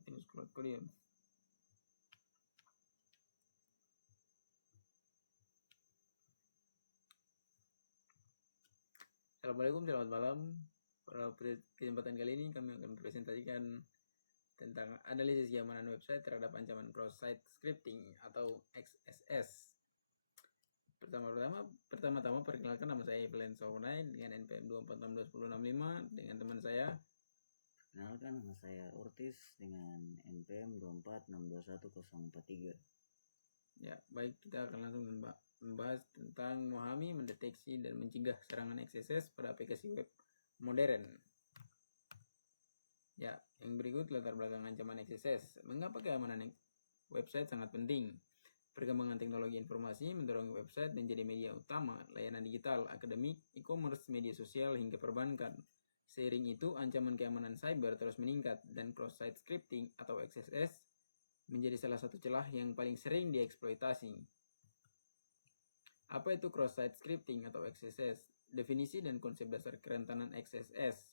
continuous cloud code. Assalamualaikum, selamat malam. Pada kesempatan kali ini kami akan presentasikan tentang analisis keamanan website terhadap ancaman cross-site scripting atau XSS. Pertama-tama perkenalkan, nama saya Evelyn Saunai dengan NPM 24621065 dengan teman saya. Kenalkan, nama saya Ortiz dengan NPM 246211043. Ya, baik, kita akan langsung membahas tentang memahami, mendeteksi, dan mencegah serangan XSS pada aplikasi web modern. Ya, yang berikut latar belakang ancaman XSS. Mengapa keamanan website sangat penting? Perkembangan teknologi informasi mendorong website menjadi media utama, layanan digital, akademik, e-commerce, media sosial, hingga perbankan. Seiring itu, ancaman keamanan cyber terus meningkat dan cross-site scripting atau XSS menjadi salah satu celah yang paling sering dieksploitasi. Apa itu cross-site scripting atau XSS? Definisi dan konsep dasar kerentanan XSS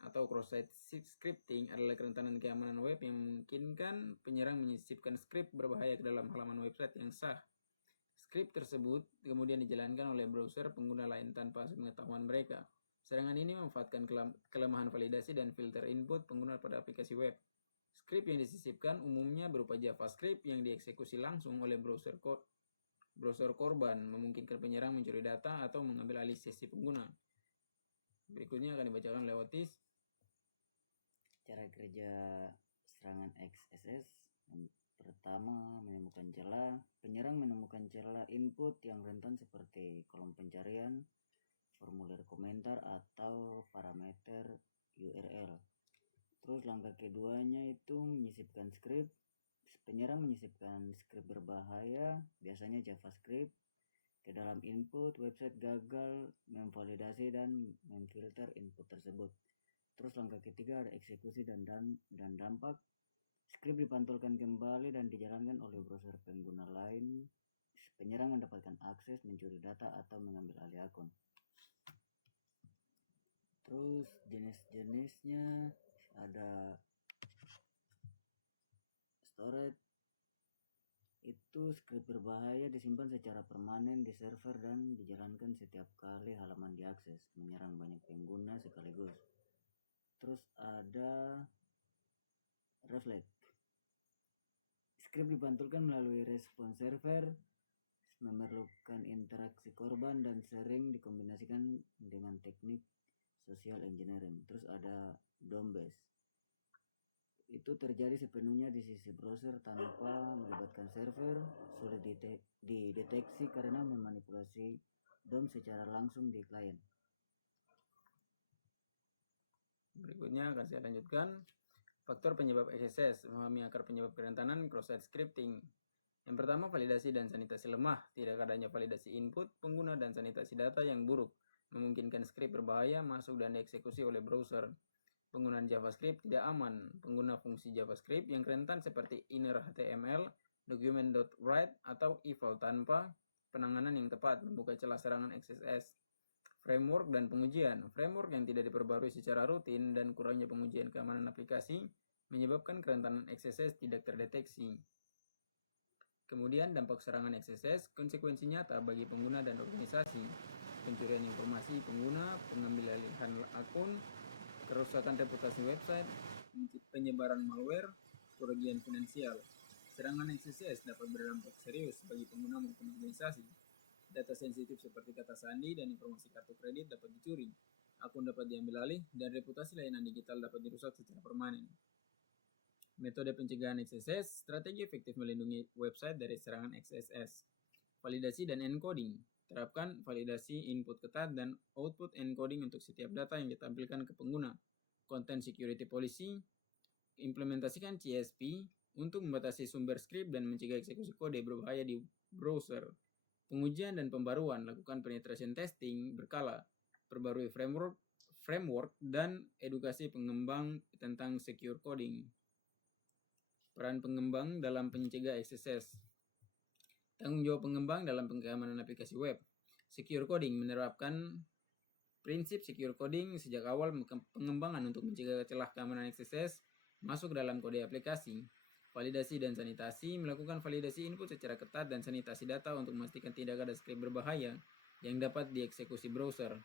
atau cross-site scripting adalah kerentanan keamanan web yang memungkinkan penyerang menyisipkan skrip berbahaya ke dalam halaman website yang sah. Skrip tersebut kemudian dijalankan oleh browser pengguna lain tanpa sepengetahuan mereka. Serangan ini memanfaatkan kelemahan validasi dan filter input pengguna pada aplikasi web. Skrip yang disisipkan umumnya berupa JavaScript yang dieksekusi langsung oleh browser korban, memungkinkan penyerang mencuri data atau mengambil alih sesi pengguna. Berikutnya akan dibacakan oleh Otis. Cara kerja serangan XSS. Yang pertama, penyerang menemukan celah input yang rentan seperti kolom pencarian, formulir komentar, atau parameter URL. Terus langkah keduanya itu menyisipkan skrip. Penyerang menyisipkan skrip berbahaya, biasanya JavaScript, ke dalam input. Website gagal memvalidasi dan memfilter input tersebut. Terus langkah ketiga ada eksekusi dan dampak. Skrip dipantulkan kembali dan dijalankan oleh browser pengguna lain. Penyerang mendapatkan akses, mencuri data, atau mengambil alih akun. Terus jenis-jenisnya ada storage. Itu skrip berbahaya disimpan secara permanen di server dan dijalankan setiap kali halaman diakses, menyerang banyak pengguna sekaligus. Terus ada reflect. Skrip dipantulkan melalui respon server, memerlukan interaksi korban dan sering dikombinasikan dengan teknik social engineering. Terus ada DOM base. Itu terjadi sepenuhnya di sisi browser tanpa melibatkan server, sulit dideteksi karena memanipulasi DOM secara langsung di klien. Berikutnya akan saya lanjutkan. Faktor penyebab XSS, memahami akar penyebab kerentanan cross-site scripting. Yang pertama, validasi dan sanitasi lemah. Tidak adanya validasi input pengguna dan sanitasi data yang buruk memungkinkan skrip berbahaya masuk dan dieksekusi oleh browser. Penggunaan JavaScript tidak aman. Pengguna fungsi JavaScript yang rentan seperti inner HTML, document.write, atau eval tanpa penanganan yang tepat membuka celah serangan XSS. Framework dan pengujian. Framework yang tidak diperbarui secara rutin dan kurangnya pengujian keamanan aplikasi menyebabkan kerentanan XSS tidak terdeteksi. Kemudian dampak serangan XSS, konsekuensi nyata bagi pengguna dan organisasi. Pencurian informasi pengguna, pengambil alihan akun, kerusakan reputasi website, penyebaran malware, kerugian finansial. Serangan XSS dapat berdampak serius bagi pengguna maupun organisasi. Data sensitif seperti kata sandi dan informasi kartu kredit dapat dicuri, akun dapat diambil alih, dan reputasi layanan digital dapat dirusak secara permanen. Metode pencegahan XSS, strategi efektif melindungi website dari serangan XSS. Validasi dan encoding. Terapkan validasi input ketat dan output encoding untuk setiap data yang ditampilkan ke pengguna. Content security policy. Implementasikan CSP untuk membatasi sumber skrip dan mencegah eksekusi kode berbahaya di browser. Pengujian dan pembaruan. Lakukan penetration testing berkala. Perbarui framework dan edukasi pengembang tentang secure coding. Peran pengembang dalam pencegah XSS. Tanggung jawab pengembang dalam keamanan aplikasi web. Secure coding menerapkan prinsip secure coding sejak awal pengembangan untuk mencegah celah keamanan XSS masuk dalam kode aplikasi. Validasi dan sanitasi melakukan validasi input secara ketat dan sanitasi data untuk memastikan tidak ada skrip berbahaya yang dapat dieksekusi browser.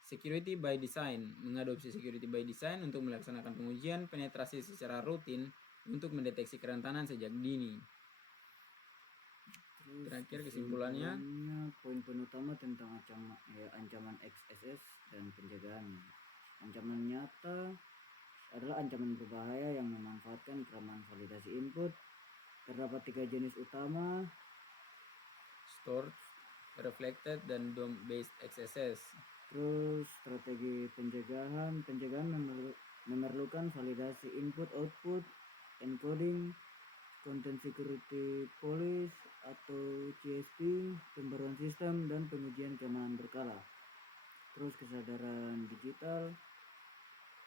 Security by design mengadopsi security by design untuk melaksanakan pengujian penetrasi secara rutin untuk mendeteksi kerentanan sejak dini. Terakhir kesimpulannya, poin-poin utama tentang ancaman XSS dan penjagaan. Ancaman nyata adalah ancaman berbahaya yang memanfaatkan kelemahan validasi input. Terdapat 3 jenis utama: stored, reflected, dan DOM-based XSS. Terus strategi penjagaan memerlukan validasi input-output, encoding, content security police atau CSP, pembaruan sistem, dan pengujian keamanan berkala. Terus kesadaran digital,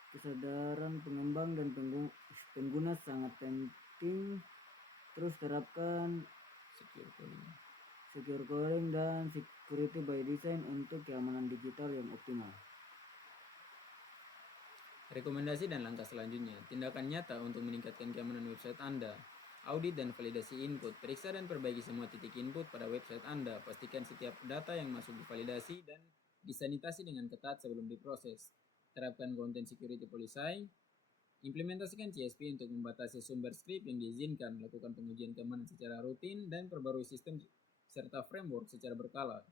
kesadaran pengembang dan pengguna sangat penting. Terus terapkan secure coding dan security by design untuk keamanan digital yang optimal. Rekomendasi dan langkah selanjutnya, tindakan nyata untuk meningkatkan keamanan website Anda. Audit dan validasi input, periksa dan perbaiki semua titik input pada website Anda. Pastikan setiap data yang masuk divalidasi dan disanitasi dengan ketat sebelum diproses. Terapkan content security policy. Implementasikan CSP untuk membatasi sumber script yang diizinkan, melakukan pengujian keamanan secara rutin, dan perbarui sistem serta framework secara berkala.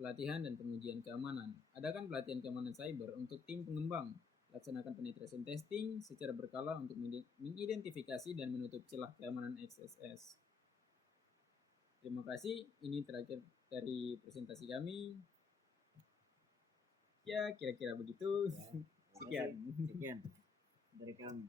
Pelatihan dan pengujian keamanan. Adakan pelatihan keamanan cyber untuk tim pengembang. Laksanakan penetration testing secara berkala untuk mengidentifikasi dan menutup celah keamanan XSS. Terima kasih, ini terakhir dari presentasi kami. Ya, kira-kira begitu. Ya, sekian dari kami.